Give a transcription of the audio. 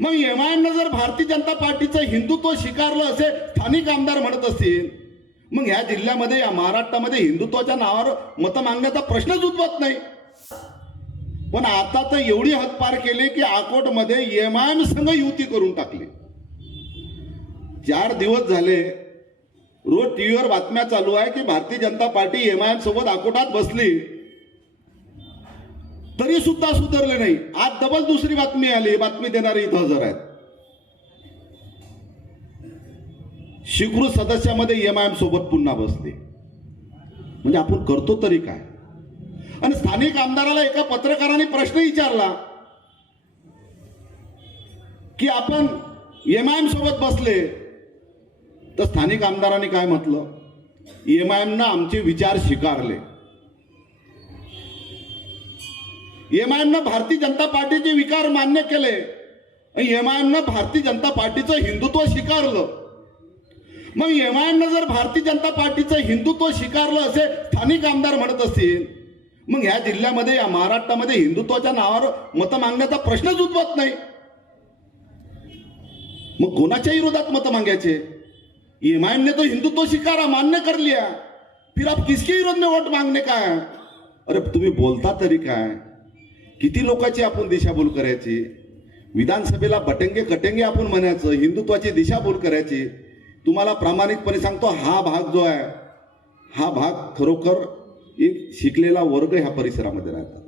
मग एमआयएमनं जर भारतीय जनता पार्टीचं हिंदुत्व स्वीकारलं असे स्थानिक आमदार म्हणत असतील, मग ह्या जिल्ह्यामध्ये या महाराष्ट्रामध्ये हिंदुत्वाच्या नावावर मतं मागण्याचा प्रश्नच उद्भवत नाही. पण आता तर एवढी हद पार केली की अकोटमध्ये एमआयएम संघ युती करून टाकली. 4 दिवस झाले रोज टीव्हीवर बातम्या चालू आहे की भारतीय जनता पार्टी एमआयएम सोबत अकोटात बसली, तरी सुद्धा सुधारले नाही. आज डबल दुसरी बातमी आली, बातमी देणारे इथं हजर आहेत. स्वीकृत सदस्यामध्ये एमआयएम सोबत पुन्हा बसले. म्हणजे आपण करतो तरी काय? आणि स्थानिक आमदाराला एका पत्रकाराने प्रश्न विचारला की आपण एमआयएम सोबत बसले, तर स्थानिक आमदारांनी काय म्हटलं? एमआयएमनं आमचे विचार स्वीकारले. एमआयएमनं भारतीय जनता पार्टीचे विचार मान्य केले. एमआयएमनं भारतीय जनता पार्टीचं हिंदुत्व स्वीकारलं. मग एमआयएमनं जर भारतीय जनता पार्टीचं हिंदुत्व स्वीकारलं असे स्थानिक आमदार म्हणत असतील, मग ह्या जिल्ह्यामध्ये या महाराष्ट्रामध्ये हिंदुत्वाच्या नावावर मतं मागण्याचा प्रश्नच उद्भवत नाही. मग कोणाच्या विरोधात मतं मागायचे? एमआयएम ने तो हिंदुत्व स्वीकारा, मान्य कर लिया, फिर आप किसके विरोध में वोट मांगने का है? अरे तुम्ही बोलता तरी काय? किती लोकांची आपण दिशाभूल करायची? विधानसभेला बटेंगे कटेंगे आपण म्हणायचं, हिंदुत्वाची दिशाभूल करायची. तुम्हाला प्रामाणिकपणे सांगतो, हा भाग जो आहे, हा भाग खरोखर एक शिकलेला वर्ग ह्या परिसरामध्ये राहतात.